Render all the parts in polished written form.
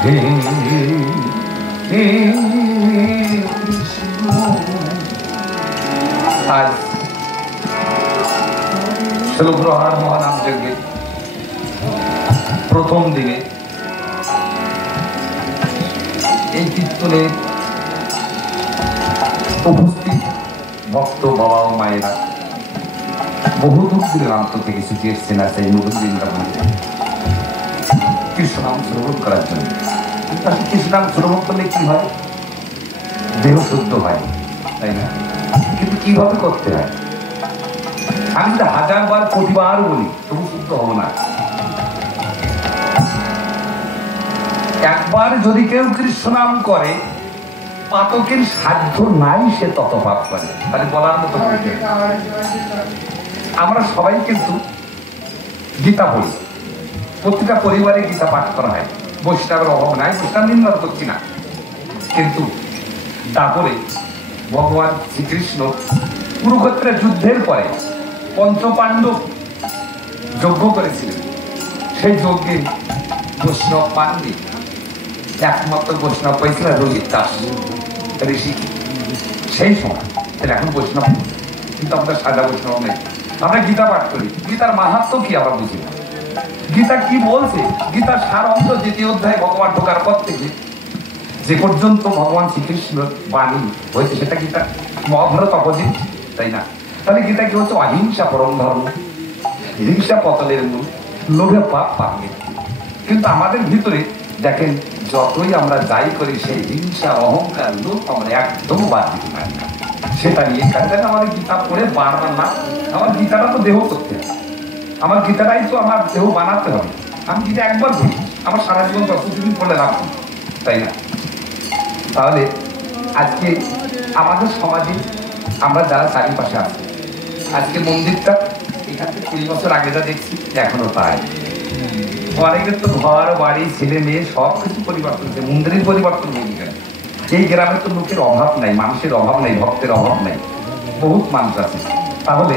আজ ষোলগ্রহার মহানাম যজ্ঞে প্রথম দিনে এই কীর্তনে উপস্থিত ভক্ত বাবা ও মায়েরা বহু দূর দূরান্ত থেকে ছুটে এসছেন আছে এই নতুন বৃন্দাবন কৃষ্ণ নাম শ্রবণ করার জন্য। কৃষ্ণ নাম শ্রবণ করলে কি হয়? দেহ শুদ্ধ হয়, তাই না? কিন্তু কিভাবে করতে হয়? আমি তো 1000 বার প্রতিবার বলি, তবু শুদ্ধ হবো না। একবার যদি কেউ কৃষ্ণ নাম করে, পাতকের সাধ্য নাই সে তত পাপ করে। তাহলে বলার মতো আমরা সবাই কিন্তু গীতা পড়ি, প্রতিটা পরিবারে গীতা পাঠ করা হয়। বৈষ্ণবের অভাব নাই, বৈষ্ণব নিন্দা করছি না, কিন্তু তারপরে ভগবান শ্রীকৃষ্ণ কুরুক্ষেত্রের যুদ্ধের পরে পঞ্চপাণ্ডব যজ্ঞ করেছিলেন। সেই যজ্ঞে বৈষ্ণব পাননি, একমাত্র বৈষ্ণব পেয়েছিল রোহিত দাস ঋষি। সেই সময় এখন বৈষ্ণব, কিন্তু আমাদের সাদা বৈষ্ণব নেই। আমরা গীতা পাঠ করি, গীতার মাহাত্ম্য কি আমরা বুঝি না। গীতা কি বলছে? গীতার সার অংশ 2য় অধ্যায় ভগবান ঢোকার পর থেকে যে পর্যন্ত ভগবান শ্রীকৃষ্ণের বাণী হয়েছে সেটা গীতা, মহাভারত অপোজিট, তাই না? তাহলে গীতা কি হচ্ছে? অহিংসা পরম ধর্ম, হিংসা পতনের মূল, লোভে পাপ পাপ মৃত্যু। কিন্তু আমাদের ভিতরে দেখেন, যতই আমরা যাই করি সেই হিংসা অহংকার লোভ আমরা একদম বাদ দিতে পারি না। সেটা নিয়ে কারণ আমাদের গীতা পড়ে বারবার না, আমার গীতাটা তো দেহ করতে হবে, আমার গীতাটাই তো আমার দেহ বানাতে হবে। আমি গীতা একবার বলি, আমার সারা জীবন প্রতিদিন পড়লে লাভ, তাই না? তাহলে আজকে আমাদের সমাজে আমরা যারা চারিপাশে আছি, আজকে মন্দিরটা এখান থেকে 20 বছর আগে যা দেখছি এখনো তাই। অনেকের তো ঘর বাড়ি ছেলে মেয়ে সব কিছু পরিবর্তন হচ্ছে, মন্দিরের পরিবর্তন হয়ে গেছে। এই গ্রামে তো লোকের অভাব নাই, মানুষের অভাব নাই, ভক্তের অভাব নাই, বহুত মানুষ আছে। তাহলে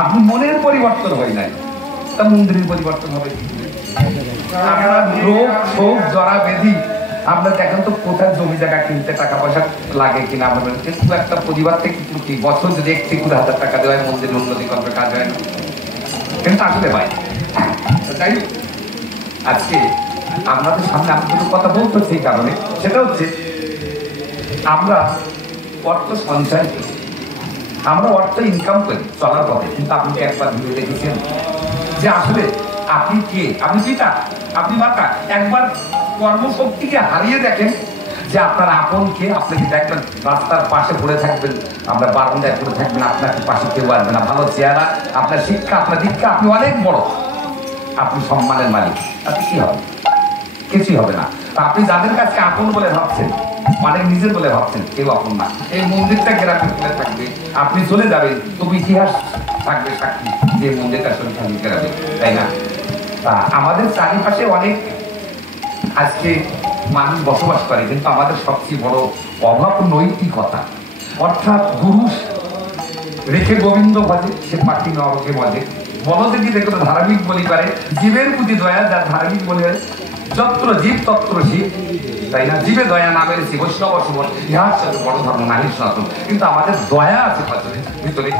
আপনি মনের পরিবর্তন হয় নাই, তা মন্দিরের পরিবর্তন হবে? আপনার রোগ শোক জরা ব্যাধি, আপনার দেখেন তো কোথায় জমি জায়গা কিনতে টাকা পয়সা লাগে কিনা, আপনার কিন্তু একটা পরিবার থেকে কি বছর যদি 1-2 টাকা দেওয়া হয় মন্দিরের উন্নতি করবে, কাজ হয় না। কিন্তু আসলে ভাই তাই আজকে আপনাদের সামনে আমি দুটো কথা বলতে সেই কারণে, সেটা হচ্ছে আমরা অর্থ সঞ্চয় করি, আমরা অর্থ ইনকাম করি চলার পথে। কিন্তু আপনি কি একবার ভেবে দেখেছেন যে আসলে আপনি কে? আপনি পিতা, আপনি মাতা। একবার কর্মশক্তিকে হারিয়ে দেখেন যে আপনার আপন কে। আপনি কি দেখবেন রাস্তার পাশে পড়ে থাকবেন, আমরা বারান্দায় পড়ে থাকবেন, আপনার পাশে কেউ আসবে না। ভালো চেহারা, আপনার শিক্ষা, আপনার দীক্ষা, আপনি অনেক বড়, আপনি সম্মানের মালিক, আপনি কি হবে? কিছুই হবে না। আপনি যাদের কাছে আপন বলে ভাবছেন, মানে নিজের বলে ভাবছেন, কেউ আপন না। এই মন্দিরটা গ্রামে খুলে থাকবে, আপনি চলে যাবেন, তবু ইতিহাস থাকবে সাক্ষী যে মন্দিরটা শরীর গ্রামে, তাই না? তা আমাদের চারিপাশে অনেক আজকে মানুষ বসবাস করে, কিন্তু আমাদের সবচেয়ে বড় অভাব নৈতিকতা। অর্থাৎ গুরু রেখে গোবিন্দ ভজে, সে পাখি নরকে ভজে। বলতে কি দেখো ধার্মিক বলি পারে, জীবের প্রতি দয়া, যার ধার্মিক বলি হয় যত্র জীব তত্র শিব, তাই না? জীবে দয়া না বেড়েছি বৈষ্ণব সুবল, ইহার সাথে বড় ধর্ম নাহি সনাতন। কিন্তু আমাদের দয়া আছে ভিতরে।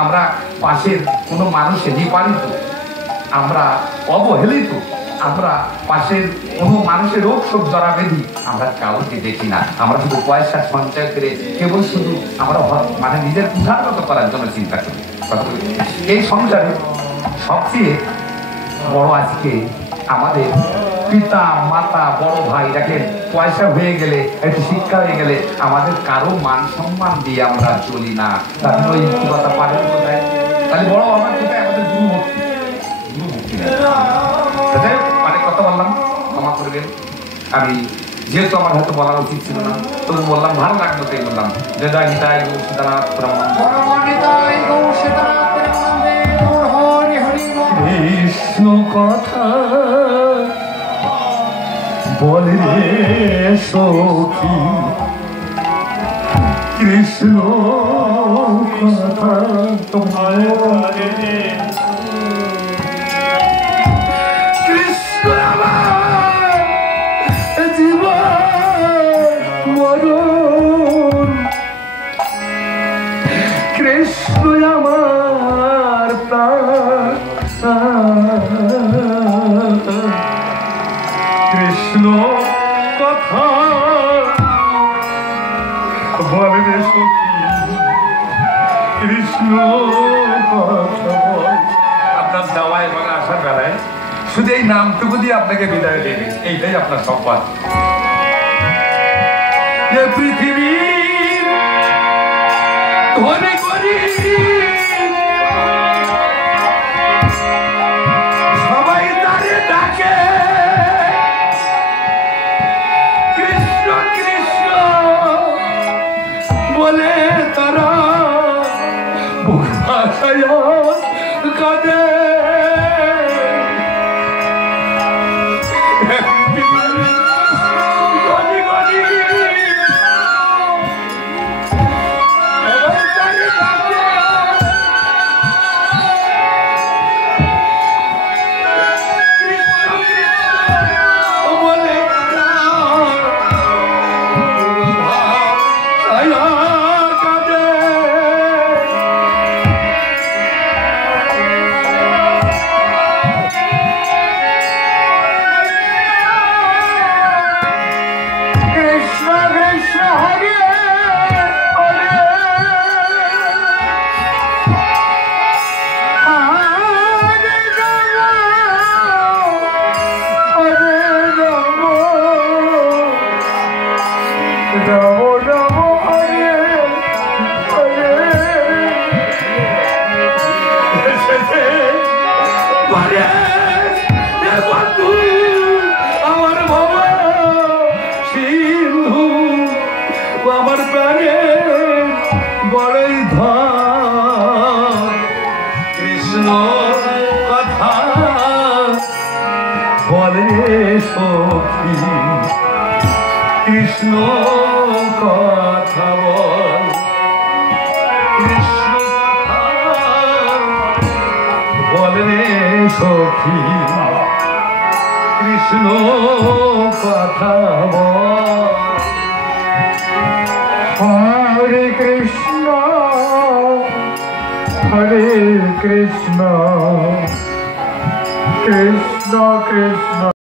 আমরা পাশের কোনো মানুষে নিপালিত, আমরা অবহেলিত, আমরা পাশের কোনো মানুষের রোগ শোক জরা বেঁধি আমরা কাউকে দেখি না। আমরা শুধু পয়সা সঞ্চয় করে কেবল শুধু আমরা মানে নিজের উদ্ধারগত করার জন্য চিন্তা করি। এই সংসারে সবচেয়ে বড় আজকে আমাদের পিতা মাতা বড় ভাই, দেখেন পয়সা হয়ে গেলে, একটু শিক্ষা হয়ে গেলে আমাদের কারো মান সম্মান দিয়ে আমরা চলি না। তার নৈতিকতা পারেন কোথায়? তাহলে বড় আমার কোথায়? আমাদের গুরু ভক্তি, গুরু ভক্তি। অনেক কথা বললাম, ক্ষমা করবেন। আমি যেহেতু আমার হয়তো বলা উচিত ছিল না, তবু বললাম, ভালো লাগলো তাই বললাম। জয় নিতাই গো সীতানাথ কৃষ্ণ কথা বলে সখী, কৃষ্ণ কথা তোমার কৃষ্ণ তুই আমার প্রাণ কৃষ্ণ কথা বলবে সখী কৃষ্ণ কথা বল। আপনার যাওয়া এবং আসার বেলায় শুধু এই নামটুকু দিয়ে আপনাকে বিদায় দেবে, এইটাই আপনার সম্পদ। যে পৃথিবীর ধনী গরিব সবাই তারে ডাকে কৃষ্ণ কৃষ্ণ বলে, তারা বুক ভাসায়া কাঁদে। আমার বাবা সিন্ধু আমার প্রাণে বড়ই ধন। কৃষ্ণ কথা বলে সখী কৃষ্ণ কথা বল। কৃষ্ণ বলে সখী কৃষ্ণ কথা বল। হরে কৃষ্ণ কৃষ্ণ কৃষ্ণ কৃষ্ণ